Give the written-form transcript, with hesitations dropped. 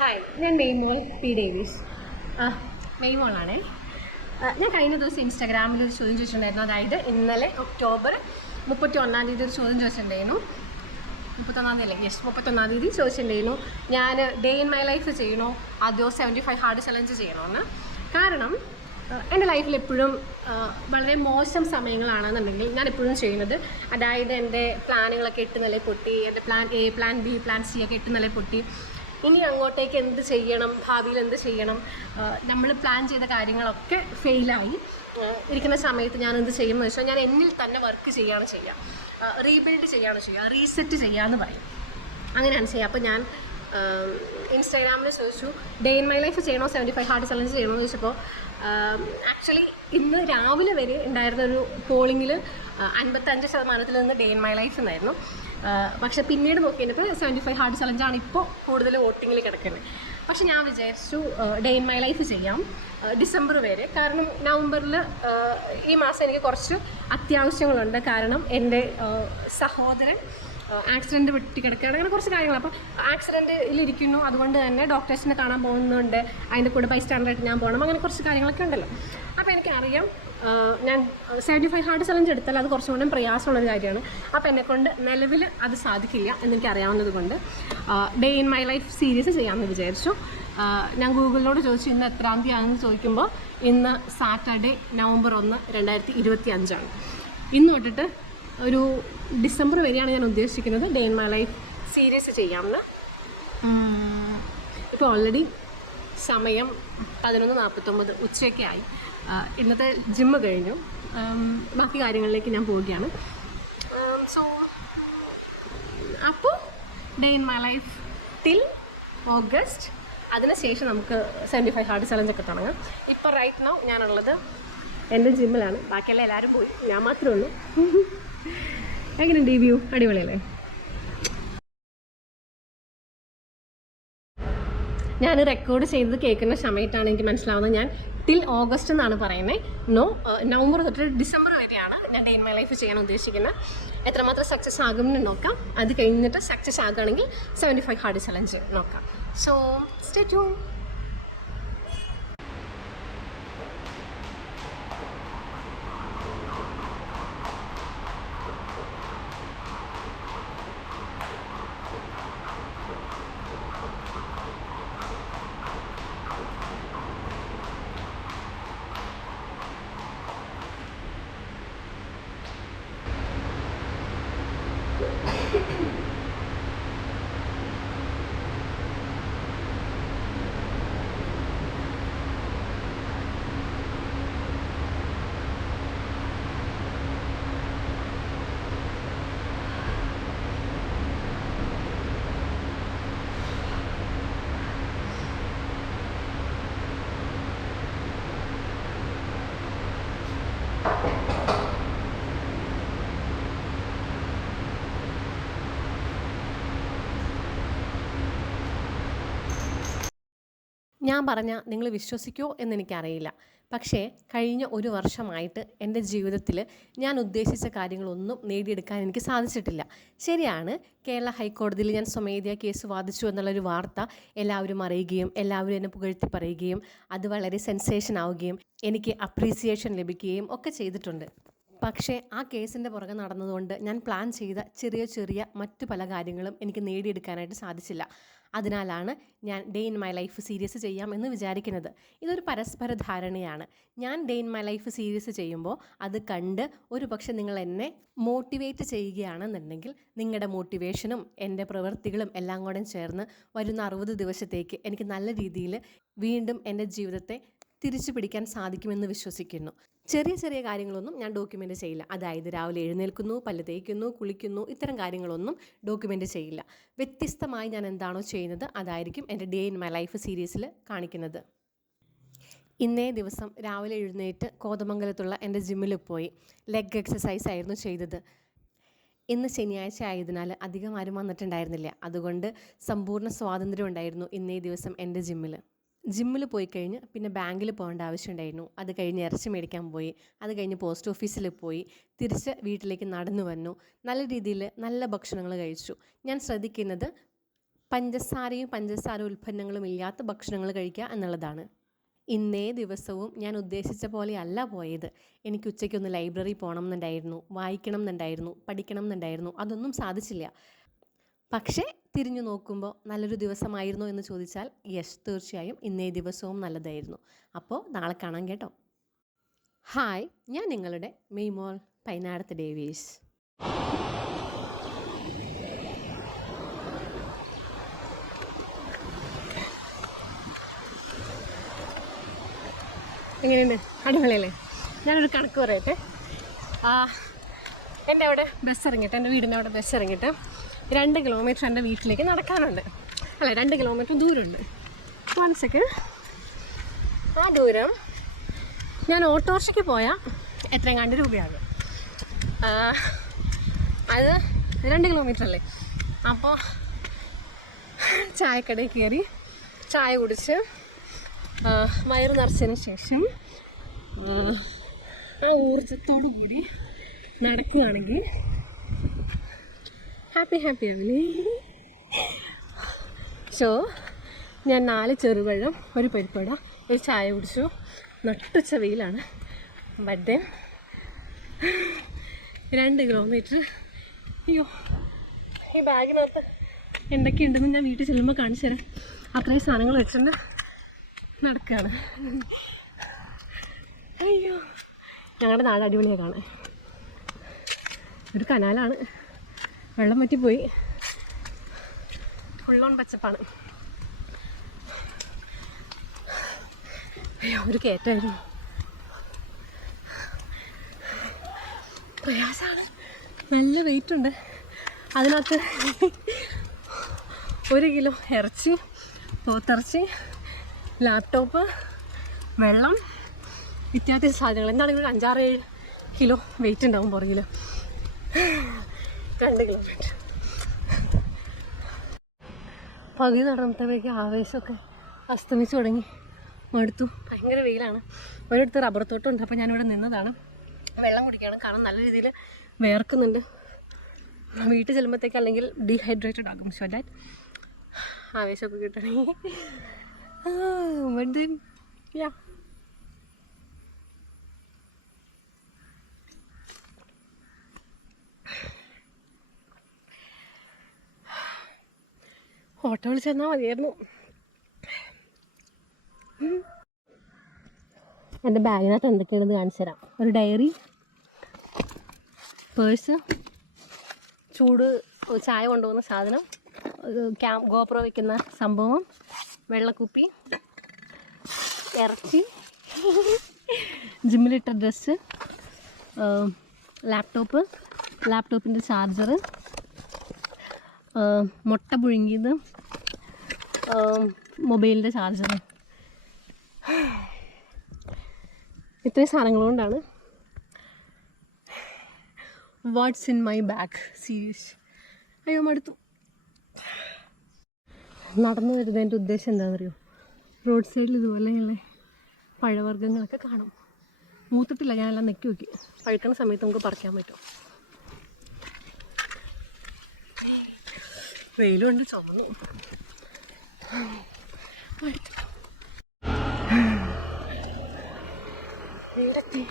Hi, ഞാൻ Maymol P Davis. മെയ്മോളാണേ. ഞാൻ കഴിഞ്ഞ ദിവസം ഇൻസ്റ്റാഗ്രാമിൽ ഒരു ചോദ്യം ചോദിച്ചിട്ടുണ്ടായിരുന്നു. അതായത് ഇന്നലെ ഒക്ടോബർ 31 ഒരു ചോദ്യം ചോദിച്ചിട്ടുണ്ടായിരുന്നു. 31 ചോദിച്ചിട്ടുണ്ടായിരുന്നു, ഞാൻ ഡേ ഇൻ മൈ ലൈഫ് ചെയ്യണോ അതോ 75 ഹാർഡ് ചലഞ്ച് ചെയ്യണമെന്ന്. കാരണം എൻ്റെ ലൈഫിൽ എപ്പോഴും വളരെ മോശം സമയങ്ങളാണെന്നുണ്ടെങ്കിൽ ഞാൻ എപ്പോഴും ചെയ്യുന്നത്, അതായത് എൻ്റെ പ്ലാനുകളൊക്കെ 8 നില പൊട്ടി, എൻ്റെ plan A, plan B, plan C ഒക്കെ 8 നില പൊട്ടി. ഇനി അങ്ങോട്ടേക്ക് എന്ത് ചെയ്യണം, ഭാവിയിൽ എന്ത് ചെയ്യണം, നമ്മൾ പ്ലാൻ ചെയ്ത കാര്യങ്ങളൊക്കെ ഫെയിലായി ഇരിക്കുന്ന സമയത്ത് ഞാൻ എന്ത് ചെയ്യുമെന്ന് വെച്ചാൽ, ഞാൻ എന്നിൽ തന്നെ വർക്ക് ചെയ്യുകയാണ് ചെയ്യുക, റീബിൽഡ് ചെയ്യുകയാണ് ചെയ്യുക, റീസെറ്റ് ചെയ്യാമെന്ന് പറയും. അങ്ങനെയാണ് ചെയ്യുക. അപ്പോൾ ഞാൻ ഇൻസ്റ്റാഗ്രാമിൽ ചോദിച്ചു ഡേ ഇൻ മൈ ലൈഫ് ചെയ്യണോ 75 ഹാർഡ് ചലഞ്ച് ചെയ്യണോ എന്ന് ചോദിച്ചപ്പോൾ, ആക്ച്വലി ഇന്ന് രാവിലെ വരെ ഉണ്ടായിരുന്നൊരു പോളിങ്ങിൽ 55% നിന്ന് ഡേ ഇൻ മൈ ലൈഫ് എന്നായിരുന്നു. പക്ഷേ പിന്നീട് നോക്കിയപ്പോൾ 75 ഹാർഡ് ചലഞ്ചാണ് ഇപ്പോൾ കൂടുതൽ വോട്ടിങ്ങിൽ കിടക്കുന്നത്. പക്ഷെ ഞാൻ വിചാരിച്ചു ഡേ ഇൻ മൈ ലൈഫ് ചെയ്യാം ഡിസംബർ വരെ. കാരണം നവംബറിൽ ഈ മാസം എനിക്ക് കുറച്ച് അത്യാവശ്യങ്ങളുണ്ട്. കാരണം എൻ്റെ സഹോദരൻ ആക്സിഡൻറ്റ് പെട്ടി കിടക്കുകയാണ്, അങ്ങനെ കുറച്ച് കാര്യങ്ങൾ. അപ്പോൾ ആക്സിഡൻറ്റിലിരിക്കുന്നു, അതുകൊണ്ട് തന്നെ ഡോക്ടേഴ്സിനെ കാണാൻ പോകുന്നുണ്ട്, അതിൻ്റെ കൂടെ ബൈസ്റ്റാൻഡറായിട്ട് ഞാൻ പോകണം, അങ്ങനെ കുറച്ച് കാര്യങ്ങളൊക്കെ ഉണ്ടല്ലോ. അപ്പോൾ എനിക്കറിയാം ഞാൻ 75 ഹാർഡ് ചലഞ്ച് എടുത്താൽ അത് കുറച്ചും കൂടെ പ്രയാസമുള്ളൊരു കാര്യമാണ്. അപ്പോൾ എന്നെക്കൊണ്ട് നിലവിൽ അത് സാധിക്കില്ല എന്നെനിക്കറിയാവുന്നത് കൊണ്ട് day in my life series ചെയ്യാമെന്ന് വിചാരിച്ചു. ഞാൻ ഗൂഗിളിനോട് ചോദിച്ചു ഇന്ന് എത്രാം തീയതിയാണെന്ന് ചോദിക്കുമ്പോൾ, ഇന്ന് സാറ്റർഡേ നവംബർ 1, 2025 ഇന്ന് തൊട്ടിട്ട് ഒരു ഡിസംബർ വരെയാണ് ഞാൻ ഉദ്ദേശിക്കുന്നത് day in my life series ചെയ്യാമെന്ന്. ഇപ്പോൾ ഓൾറെഡി സമയം 11:49 ഉച്ചയൊക്കെ ആയി. ഇന്നത്തെ ജിമ്മ് കഴിഞ്ഞു. ബാക്കി കാര്യങ്ങളിലേക്ക് ഞാൻ പോവുകയാണ്. സോ അപ്പോൾ day in my life till August, അതിനുശേഷം നമുക്ക് 75 ഹാർഡ് ചലഞ്ചൊക്കെ തുടങ്ങാം. ഇപ്പോൾ റൈറ്റ് നൗ ഞാനുള്ളത് എൻ്റെ ജിമ്മിലാണ്. ബാക്കിയെല്ലാം എല്ലാവരും പോയി, ഞാൻ മാത്രമേ ഉള്ളൂ. എങ്ങനെയുണ്ട് ഈ വ്യൂ? അടിപൊളിയല്ലേ? ഞാൻ റെക്കോർഡ് ചെയ്തത് കേൾക്കുന്ന സമയത്താണ് എനിക്ക് മനസ്സിലാവുന്നത് ഞാൻ ടിൽ ഓഗസ്റ്റ് എന്നാണ് പറയുന്നത്. നവംബർ തൊട്ട് ഡിസംബർ വരെയാണ് ഞാൻ ഡേ ഇൻ മൈ ലൈഫ് ചെയ്യാൻ ഉദ്ദേശിക്കുന്നത്. എത്രമാത്രം സക്സസ് ആകുമെന്ന് നോക്കാം. അത് കഴിഞ്ഞിട്ട് സക്സസ് ആകുകയാണെങ്കിൽ 75 ഹാർഡ് ചലഞ്ച് നോക്കാം. So stay tune. ഞാൻ പറഞ്ഞാൽ നിങ്ങൾ വിശ്വസിക്കുമോ എന്നെനിക്കറിയില്ല. പക്ഷേ കഴിഞ്ഞ 1 വർഷമായിട്ട് എൻ്റെ ജീവിതത്തിൽ ഞാൻ ഉദ്ദേശിച്ച കാര്യങ്ങളൊന്നും നേടിയെടുക്കാൻ എനിക്ക് സാധിച്ചിട്ടില്ല. ശരിയാണ്, കേരള ഹൈക്കോടതിയിൽ ഞാൻ സ്വമേധയാ കേസ് വാദിച്ചു എന്നുള്ളൊരു വാർത്ത എല്ലാവരും അറിയുകയും എല്ലാവരും എന്നെ പുകഴ്ത്തി പറയുകയും അത് വളരെ സെൻസേഷൻ ആവുകയും എനിക്ക് അപ്രീസിയേഷൻ ലഭിക്കുകയും ഒക്കെ ചെയ്തിട്ടുണ്ട്. പക്ഷേ ആ കേസിൻ്റെ പുറകെ നടന്നതുകൊണ്ട് ഞാൻ പ്ലാൻ ചെയ്ത ചെറിയ ചെറിയ മറ്റു പല കാര്യങ്ങളും എനിക്ക് നേടിയെടുക്കാനായിട്ട് സാധിച്ചില്ല. അതിനാലാണ് ഞാൻ day in my life series ചെയ്യാം എന്ന് വിചാരിക്കുന്നത്. ഇതൊരു പരസ്പര ധാരണയാണ്. ഞാൻ day in my life series ചെയ്യുമ്പോൾ അത് കണ്ട് ഒരു പക്ഷെ നിങ്ങൾ എന്നെ മോട്ടിവേറ്റ് ചെയ്യുകയാണെന്നുണ്ടെങ്കിൽ നിങ്ങളുടെ മോട്ടിവേഷനും എൻ്റെ പ്രവൃത്തികളും എല്ലാം കൂടെ ചേർന്ന് വരുന്ന 60 ദിവസത്തേക്ക് എനിക്ക് നല്ല രീതിയിൽ വീണ്ടും എൻ്റെ ജീവിതത്തെ തിരിച്ചു പിടിക്കാൻ സാധിക്കുമെന്ന് വിശ്വസിക്കുന്നു. ചെറിയ ചെറിയ കാര്യങ്ങളൊന്നും ഞാൻ ഡോക്യുമെൻ്റ് ചെയ്യില്ല. അതായത് രാവിലെ എഴുന്നേൽക്കുന്നു, പല്ല് തേക്കുന്നു, കുളിക്കുന്നു, ഇത്തരം കാര്യങ്ങളൊന്നും ഡോക്യുമെൻ്റ് ചെയ്യില്ല. വ്യത്യസ്തമായി ഞാൻ എന്താണോ ചെയ്യുന്നത് അതായിരിക്കും എൻ്റെ ഡേ ഇൻ മൈ ലൈഫ് സീരീസിൽ കാണിക്കുന്നത്. ഇന്നേ ദിവസം രാവിലെ എഴുന്നേറ്റ് കോതമംഗലത്തുള്ള എൻ്റെ ജിമ്മിൽ പോയി ലെഗ് എക്സസൈസ് ആയിരുന്നു ചെയ്തത്. ഇന്ന് ശനിയാഴ്ച ആയതിനാൽ അധികം ആരും വന്നിട്ടുണ്ടായിരുന്നില്ല. അതുകൊണ്ട് സമ്പൂർണ്ണ സ്വാതന്ത്ര്യം ഉണ്ടായിരുന്നു ഇന്നേ ദിവസം എൻ്റെ ജിമ്മിൽ പോയി കഴിഞ്ഞ് പിന്നെ ബാങ്കിൽ പോകേണ്ട ആവശ്യമുണ്ടായിരുന്നു. അത് കഴിഞ്ഞ് ഇറച്ചി മേടിക്കാൻ പോയി, അത് കഴിഞ്ഞ് പോസ്റ്റ് ഓഫീസിൽ പോയി തിരിച്ച് വീട്ടിലേക്ക് നടന്നു വന്നു. നല്ല രീതിയിൽ നല്ല ഭക്ഷണങ്ങൾ കഴിച്ചു. ഞാൻ ശ്രദ്ധിക്കുന്നത് പഞ്ചസാരയും പഞ്ചസാര ഉൽപ്പന്നങ്ങളും ഇല്ലാത്ത ഭക്ഷണങ്ങൾ കഴിക്കുക എന്നുള്ളതാണ്. ഇന്നേ ദിവസവും ഞാൻ ഉദ്ദേശിച്ച പോലെ അല്ല പോയത്. എനിക്ക് ഉച്ചയ്ക്കൊന്ന് ലൈബ്രറി പോകണം എന്നുണ്ടായിരുന്നു, വായിക്കണം എന്നുണ്ടായിരുന്നു, പഠിക്കണം എന്നുണ്ടായിരുന്നു. അതൊന്നും സാധിച്ചില്ല. പക്ഷേ തിരിഞ്ഞു നോക്കുമ്പോൾ നല്ലൊരു ദിവസമായിരുന്നു എന്ന് ചോദിച്ചാൽ യെസ്, തീർച്ചയായും ഇന്നേ ദിവസവും നല്ലതായിരുന്നു. അപ്പോൾ നാളെ കാണാം കേട്ടോ. ഹായ്, ഞാൻ നിങ്ങളുടെ മെയ്മോൾ പൈനാടത്ത് ഡേവീസ്. എങ്ങനെയുണ്ട്? അടിപൊളിയല്ലേ? ഞാനൊരു കണക്ക് പറയട്ടെ. എൻ്റെ അവിടെ ബസ് ഇറങ്ങിയിട്ട്, എൻ്റെ വീടിൻ്റെ അവിടെ ബസ് ഇറങ്ങിയിട്ട് 2 കിലോമീറ്റർ എൻ്റെ വീട്ടിലേക്ക് നടക്കാനുണ്ട്. അല്ല, 2 കിലോമീറ്റർ ദൂരമുണ്ട്. 1 സെക്കൻഡ്. ആ ദൂരം ഞാൻ ഓട്ടോറിക്ഷയ്ക്ക് പോയാൽ എത്രയും കണ്ട് രൂപയാകും. അത് 2 കിലോമീറ്റർ അല്ലേ. അപ്പോൾ ചായക്കടയിൽ കയറി ചായ കുടിച്ച് വയറ് നിറച്ചതിന് ശേഷം ആ ഊർജത്തോടു കൂടി നടക്കുകയാണെങ്കിൽ ഹാപ്പി ആവില്ലേ? സോ ഞാൻ 4 ചെറുപഴം, ഒരു പരിപ്പട, ഒരു ചായ കുടിച്ചു. നട്ടുച്ച വെയിലാണ്. But then 2 kilometre. അയ്യോ, ഈ ബാഗിനകത്ത് എന്തൊക്കെയുണ്ടെന്ന് ഞാൻ വീട്ടിൽ ചെല്ലുമ്പോൾ കാണിച്ചു തരാം. അത്രയും സാധനങ്ങൾ വെച്ചിട്ടുണ്ട് നടക്കുകയാണ്. അയ്യോ, ഞങ്ങളുടെ നാട് അടിപൊളിയാണ് കാണാൻ. ഒരു കനാലാണ്, വെള്ളം വറ്റിപ്പോയി. ഫുള്ളോൺ പച്ചപ്പാണ്. അയ്യോ, ഒരു കയറ്റമായിരുന്നു. പ്രയാസമാണ്, നല്ല വെയിറ്റ് ഉണ്ട്. അതിനകത്ത് 1 കിലോ ഇറച്ചി, പോത്തിറച്ചി, ലാപ്ടോപ്പ്, വെള്ളം ഇത്യാദി സാധനങ്ങൾ. എന്താണെങ്കിലും 5-6-7 കിലോ വെയിറ്റ് ഉണ്ടാവും പുറകിൽ. 2 കിലോമീറ്റർ. പകുതി നടന്നപ്പോഴേക്കും ആവേശമൊക്കെ അസ്തമിച്ച് തുടങ്ങി. മടുത്തു. ഭയങ്കര വെയിലാണ്. ഒരിടത്ത് റബ്ബർ തോട്ടമുണ്ട്. അപ്പോൾ ഞാനിവിടെ നിന്നതാണ്. വെള്ളം കുടിക്കുകയാണ്. കാരണം നല്ല രീതിയിൽ വേർക്കുന്നുണ്ട്. വീട്ടിൽ ചെല്ലുമ്പോഴത്തേക്ക് അല്ലെങ്കിൽ ഡീഹൈഡ്രേറ്റഡ് ആകും. സോ ദാറ്റ് ആവേശമൊക്കെ കിട്ടണമെങ്കിൽ ഓട്ടോ വിളിച്ചെന്നാൽ മതിയായിരുന്നു. എൻ്റെ ബാഗിനകത്ത് എന്തൊക്കെയാണെന്ന് കാണിച്ചു തരാം. ഒരു ഡയറി, പേഴ്സ്, ചൂട് ചായ കൊണ്ടുപോകുന്ന സാധനം, ഗോപ്രോ വയ്ക്കുന്ന സംഭവം, വെള്ളക്കുപ്പി, ഇറച്ചി, ജിമ്മിലിട്ട ഡ്രസ്സ്, ലാപ്ടോപ്പിൻ്റെ ചാർജറ്, മുട്ട പുഴുങ്ങിയത്, മൊബൈലിൻ്റെ ചാർജർ. ഇത്രയും സാധനങ്ങൾ കൊണ്ടാണ് what's in my bag series. അയ്യോ, മടുത്തു. നടന്നു വരുന്നതിൻ്റെ ഉദ്ദേശം എന്താണെന്നറിയോ? റോഡ് സൈഡിൽ ഇതുപോലെയുള്ള പഴവർഗ്ഗങ്ങളൊക്കെ കാണും. മൂത്തിട്ടില്ല, ഞാനെല്ലാം നെക്കി നോക്കി. പഴുക്കുന്ന സമയത്ത് നമുക്ക് പറിക്കാൻ പറ്റും. വെയിലുണ്ട്, ചുമന്നു. വീടെത്തി.